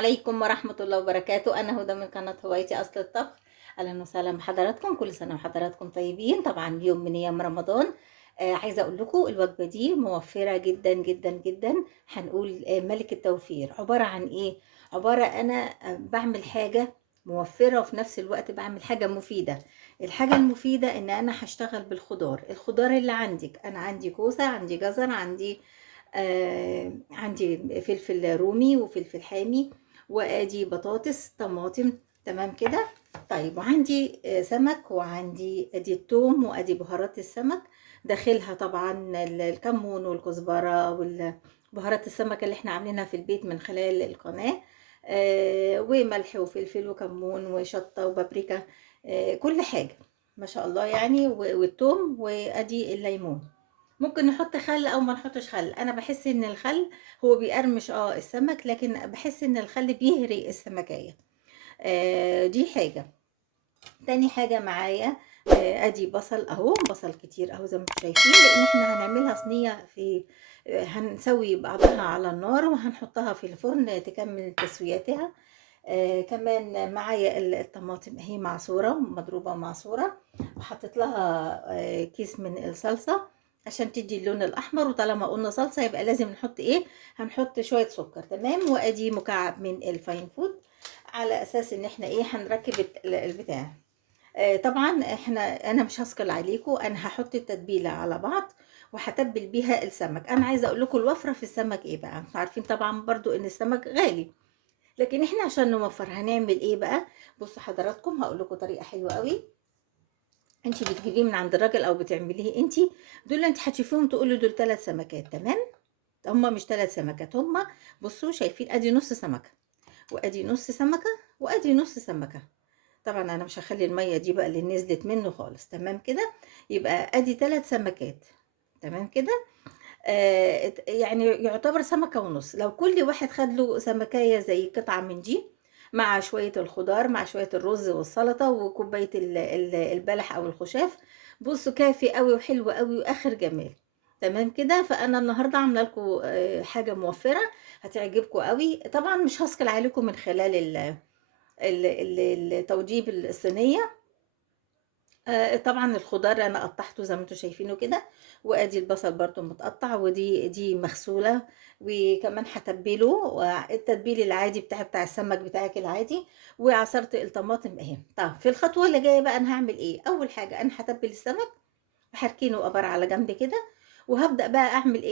عليكم ورحمة الله وبركاته. أنا هدى من قناة هوايتي أصل الطبخ. أهلا وسهلا بحضراتكم، كل سنة وحضراتكم طيبين. طبعا يوم من أيام رمضان. عايزة أقول لكم الوجبة دي موفرة جدا جدا جدا. هنقول ملك التوفير. عبارة عن إيه؟ عبارة أنا بعمل حاجة موفرة وفي نفس الوقت بعمل حاجة مفيدة. الحاجة المفيدة إن أنا هشتغل بالخضار، الخضار اللي عندك. أنا عندي كوسة، عندي جزر، عندي فلفل رومي وفلفل حامي، وادي بطاطس، طماطم. تمام كده. طيب، وعندي سمك، وعندي ادي التوم، وادي بهارات السمك. داخلها طبعا الكمون والكزبرة وبهارات السمك اللي احنا عاملينها في البيت من خلال القناة. وملح وفلفل وكمون وشطة وبابريكا. كل حاجة ما شاء الله يعني، والثوم، وادي الليمون. ممكن نحط خل او ما نحطش خل. انا بحس ان الخل هو بيقرمش السمك، لكن بحس ان الخل بيهري السمكية. دي حاجة. تاني حاجة معايا، ادي بصل اهو، بصل كتير اهو زي ما انتم شايفين، لان احنا هنعملها صينية في هنسوي بعضها على النار وهنحطها في الفرن تكمل تسويتها. كمان معايا الطماطم اهي معصورة، مضروبة معصورة، وحطيت لها كيس من الصلصة عشان تدي اللون الاحمر. وطالما قلنا صلصة يبقى لازم نحط ايه؟ هنحط شوية سكر. تمام. وادي مكعب من الفاين فود، على اساس ان احنا ايه هنركب البتاع. طبعا انا مش هثقل عليكم، انا هحط التتبيله على بعض وهتبل بيها السمك. انا عايزه اقول لكم الوفره في السمك ايه بقى. عارفين طبعا برضو ان السمك غالي، لكن احنا عشان نوفر هنعمل ايه بقى؟ بصوا حضراتكم، هقول لكم طريقه حلوه قوي. انت بتجيبيه من عند الراجل او بتعمليه انت. دول انت هتشوفيهم تقولوا دول 3 سمكات. تمام. هما مش 3 سمكات، هما بصوا شايفين، ادي نص سمكه، وادي نص سمكه، وادي نص سمكه. طبعا انا مش هخلي الميه دي بقى اللي نزلت منه خالص. تمام كده. يبقى ادي 3 سمكات. تمام كده. يعني يعتبر سمكه ونص. لو كل واحد خد له سمكايه زي قطعه من دي، مع شويه الخضار، مع شويه الرز والسلطه وكوبايه البلح او الخشاف، بصوا كافي قوي وحلو قوي واخر جمال. تمام كده. فانا النهارده عامله لكم حاجه موفره هتعجبكم قوي. طبعا مش هثقل عليكم من خلال توضيب الصينيه. طبعا الخضار انا قطعته زي ما انتم شايفينه كده، وادي البصل برضو متقطع، ودي مغسوله. وكمان هتبله، والتتبيل العادي بتاع السمك بتاعك العادي. وعصرت الطماطم اهي. طب في الخطوه اللي جايه بقى انا هعمل ايه؟ اول حاجه انا هتبل السمك وهركنه وابر على جنب كده. وهبدا بقى اعمل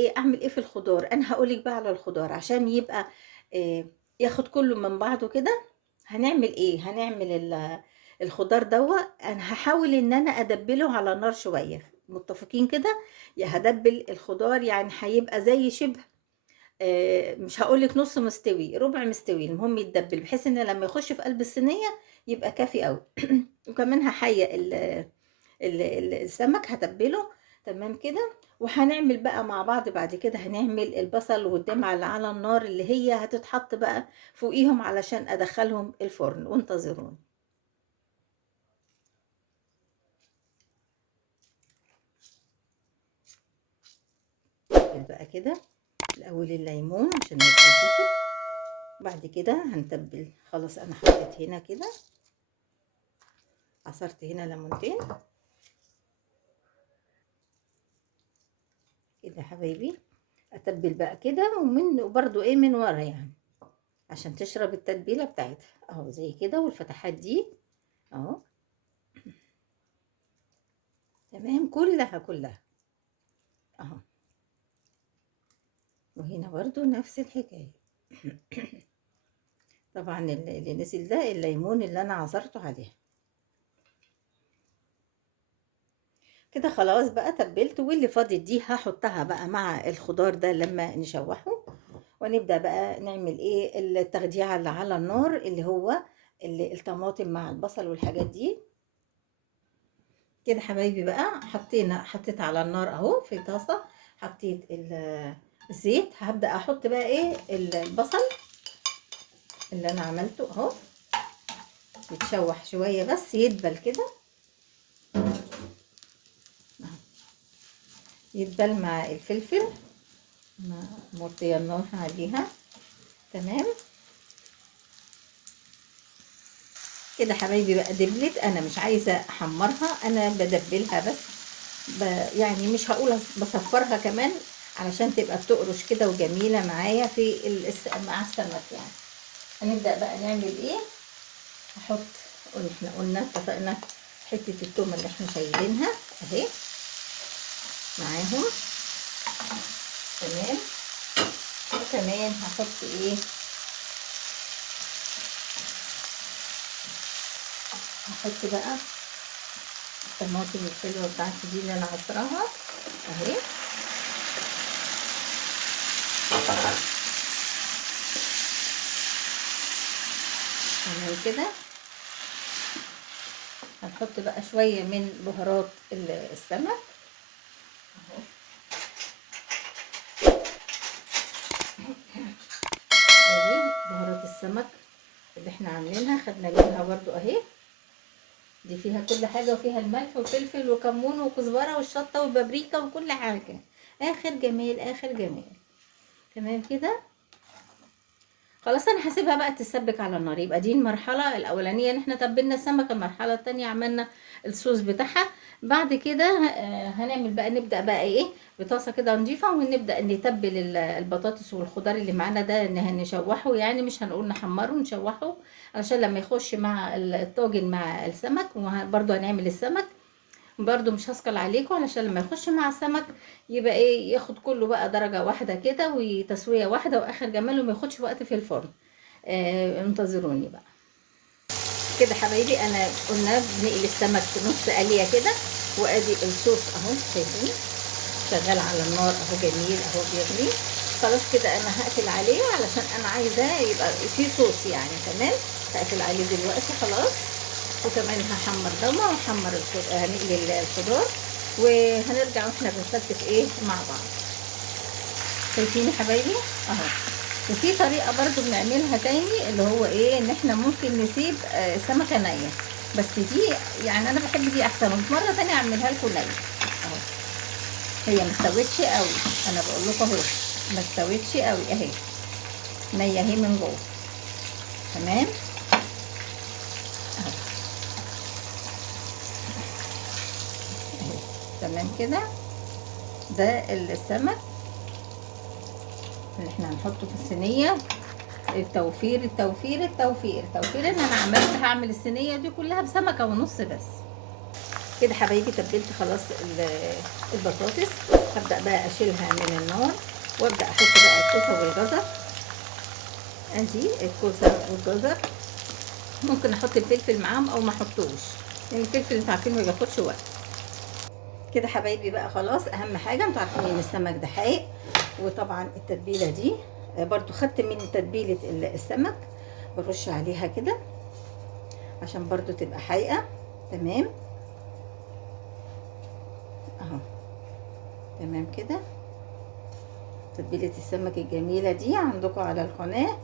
ايه في الخضار. انا هقولك بقى على الخضار عشان يبقى آه، ياخد كله من بعضه كده. هنعمل ايه؟ هنعمل الخضار انا هحاول ان انا ادبله على نار شويه، متفقين كده؟ يا هدبل الخضار يعني هيبقى زي شبه، مش هقولك نص مستوي، ربع مستوي، المهم يتدبل بحيث ان لما يخش في قلب الصينيه يبقى كافي قوي. وكمان هحيق السمك هتبله. تمام كده. وهنعمل بقى مع بعض بعد كده، هنعمل البصل قدام على النار اللي هي هتتحط بقى فوقيهم علشان ادخلهم الفرن. وانتظروني. بقى كده الاول الليمون عشان يبقى الزفر. بعد كده هنتبل. خلاص انا حطيت هنا كده، عصرت هنا ليمونتين كده يا حبايبي. اتبل بقى كده، وبرده ايه من ورا يعني، عشان تشرب التتبيله بتاعتها اهو زي كده. والفتحات دي اهو. تمام. كلها كلها اهو. وهنا برضو نفس الحكايه. طبعا اللي نزل ده الليمون اللي انا عصرته عليه كده. خلاص بقى تبلت، واللي فاضت دي هحطها بقى مع الخضار ده لما نشوحه. ونبدأ بقى نعمل ايه التخديعة اللي على النار، اللي هو الطماطم مع البصل والحاجات دي كده. حبايبي بقى حطيت على النار اهو في طاسة. حطيت الزيت. هبدأ احط بقى ايه البصل اللي انا عملته اهو، يتشوح شوية بس يدبل كده، يدبل مع الفلفل. موطية النار عليها. تمام. كده حبايبي بقى دبلت. انا مش عايزه احمرها، انا بدبلها بس. يعني مش هقول بصفرها كمان علشان تبقى بتقرش كده وجميله معايا في مع السمك يعني. هنبدا بقى نعمل ايه. هحط، احنا قلنا اتفقنا حته التومه اللي احنا شايلينها اهي معاهم. تمام. وكمان هحط ايه، هحط بقى الطماطم الحلوه بتاعتي دي اللي انا عصراها اهي. تمام كده. هنحط بقى شويه من بهارات السمك اهو. اهي بهارات السمك اللي احنا عاملينها، خدنا منها برضو اهي. دي فيها كل حاجه، وفيها الملح والفلفل وكمون وكزبره والشطه والبابريكا وكل حاجه. اخر جمال اخر جمال. تمام كده. خلاص انا هسيبها بقى تتسبك على النار. يبقى دي المرحله الاولانيه ان احنا تبلنا السمك، المرحله الثانيه عملنا الصوص بتاعها. بعد كده هنعمل بقى، نبدا بقى ايه بطاسه كده نضيفه، ونبدا نتبل البطاطس والخضار اللي معانا ده، ان هنشوحه يعني، مش هنقول نحمره، نشوحه عشان لما يخش مع الطاجن مع السمك. وبرده هنعمل السمك برضو مش هسكل عليكم، علشان لما يخش مع السمك يبقى ايه، ياخد كله بقى درجة واحدة كده وتسوية واحدة واخر جمال، وما ياخدش وقت في الفرن. انتظروني بقى. كده حبايبي انا قلنا بنقل السمك في نص قليه كده، وادي الصوص اهو شايفين شغال على النار اهو، جميل اهو بيغلي. خلاص كده انا هقفل عليه علشان انا عايزاه يبقى فيه صوص يعني. تمام. هقفل عليه دلوقتي خلاص. وكمان هحمر دوما وهحمر هنقلي الخضار، وهنرجع واحنا بنسبك ايه مع بعض. شايفين يا حبايبي اهو. وفي طريقه برضو بنعملها تاني، اللي هو ايه، ان احنا ممكن نسيب سمكه نيه، بس دي يعني انا بحب دي احسن. وفي مره تانية اعملها لكم نيه اهو. هي ما استوتش قوي، انا بقول لكم اهو ما استوتش قوي اهي، نيه اهي من جوه. تمام اهو. تمام كده. ده السمك اللي احنا هنحطه في الصينيه. التوفير التوفير التوفير التوفير ان انا هعمل الصينيه دي كلها بسمكه ونص بس. كده حبايبي تبلت خلاص البطاطس. هبدا بقى اشيلها من النار، وابدا احط بقى الكوسه والجزر. ادي الكوسه والجزر. ممكن احط الفلفل معاهم او ما احطوش، لان الفلفل انتوا عارفين ما بياخدش وقت. كده حبايبي بقى خلاص. اهم حاجه انتوا عارفين ان السمك ده حقيق، وطبعا التتبيله دي برضو خدت من تتبيله السمك، برش عليها كده عشان برضو تبقى حقيقه. تمام اهو. تمام كده. تتبيله السمك الجميله دي عندكم على القناه،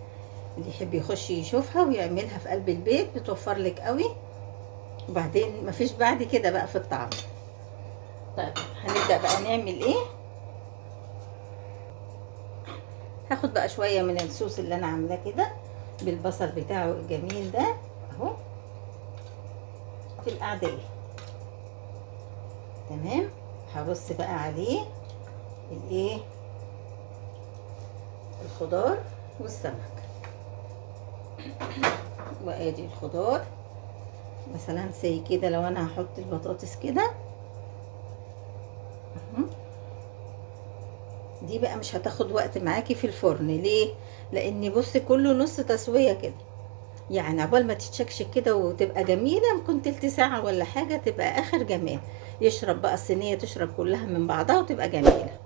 اللي يحب يخش يشوفها ويعملها في قلب البيت بتوفر لك قوي. وبعدين مفيش بعد كده بقى في الطعم. طيب هنبدا بقى نعمل ايه. هاخد بقى شويه من الصوص اللي انا عاملاه كده بالبصل بتاعه الجميل ده اهو في القعديه. تمام. هرص بقى عليه الايه، الخضار والسمك. وادي الخضار مثلا زي كده، لو انا هحط البطاطس كده دي بقى مش هتاخد وقت معاكي في الفرن. ليه؟ لان بصي كله نص تسويه كده، يعني عقبال ما تتشكشك كده وتبقى جميله، ممكن تلت ساعه ولا حاجه تبقى اخر جمال. يشرب بقى الصينيه تشرب كلها من بعضها وتبقى جميله.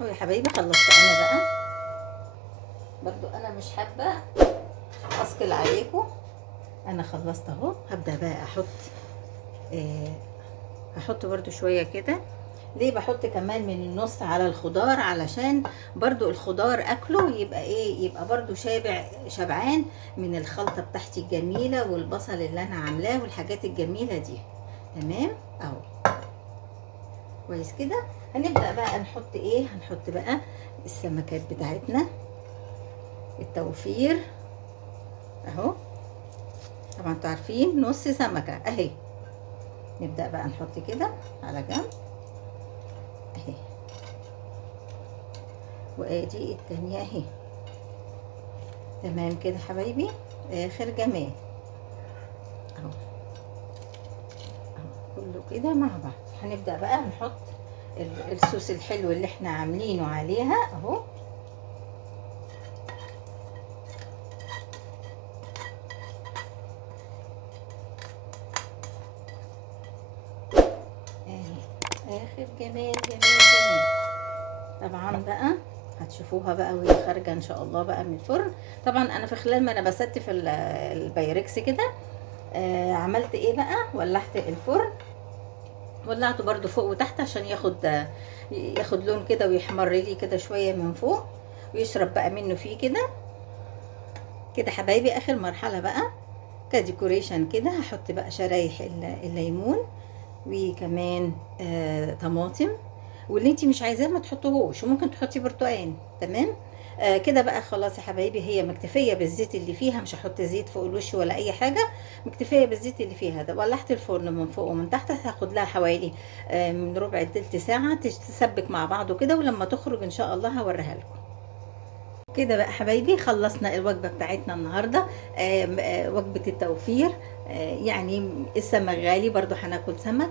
اهو يا حبايبي خلصت انا بقى. برضو انا مش حابه اثقل عليكم. انا خلصت اهو. هبدا بقى احط هحط برضو شويه كده. ليه بحط كمان من النص على الخضار؟ علشان برضو الخضار اكله يبقى ايه، يبقى برضو شبعان من الخلطه بتاعتي الجميله والبصل اللي انا عاملاه والحاجات الجميله دي. تمام اهو كويس كده. هنبدا بقى نحط ايه، هنحط بقى السمكات بتاعتنا التوفير اهو. طبعا انتوا عارفين نص سمكة اهي. نبدأ بقى نحط كده على جنب اهي، وادي التانية اهي. تمام كده حبايبي، اخر جمال اهو. كله كده مع بعض. هنبدأ بقى نحط الصوص الحلو اللي احنا عاملينه عليها اهو. اهي اخر جمال جمال جمال. طبعا بقى هتشوفوها بقى وهي خارجه ان شاء الله بقى من الفرن. طبعا انا في خلال ما انا بستف البايركس كده عملت ايه بقى، ولعت الفرن، ولعته برده فوق وتحت عشان ياخد لون كده ويحمر لي كده شويه من فوق، ويشرب بقى منه فيه كده كده حبايبي. اخر مرحله بقى كديكوريشن كده هحط بقى شرايح الليمون، وكمان طماطم، واللي انتي مش عايزاه ما تحطوهوش، وممكن تحطي برتقان. تمام كده بقى خلاص يا حبايبي. هي مكتفيه بالزيت اللي فيها، مش هحط زيت فوق الوش ولا اي حاجه، مكتفيه بالزيت اللي فيها ده. ولعت الفرن من فوق ومن تحت، هاخد لها حوالي من ربع لتلت ساعه تسبك مع بعض وكده، ولما تخرج ان شاء الله هوريها لكم. كده بقى حبايبي خلصنا الوجبة بتاعتنا النهاردة، وجبة التوفير. يعني السمك غالي برضو هناكل سمك،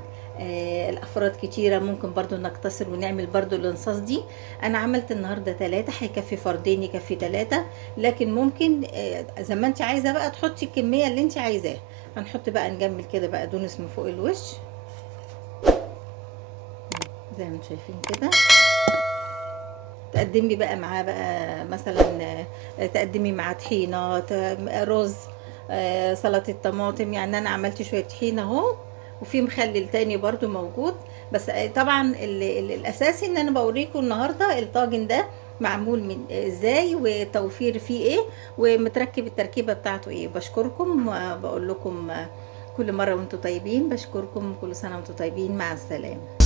الافراد كتيرة ممكن برضو نقتصر ونعمل برضو الانصاص دي. انا عملت النهاردة 3، هيكفي فردين يكفي 3، لكن ممكن زي ما انت عايزة بقى تحطي الكمية اللي انت عايزاها. هنحط بقى نجمل كده بقى دونس من فوق الوش زي ما انتم شايفين كده. تقدمي بقى معاه بقى مثلا تقدمي معاه طحينه، رز، سلطه طماطم. يعني انا عملت شويه طحينه اهو، وفي مخلل تاني برضو موجود. بس طبعا الاساسي ان انا بوريكم النهارده الطاجن ده معمول من ازاي، وتوفير فيه ايه، ومتركب التركيبه بتاعته ايه. بشكركم، بقول لكم كل مره وانتم طيبين. بشكركم، كل سنه وانتم طيبين، مع السلامه.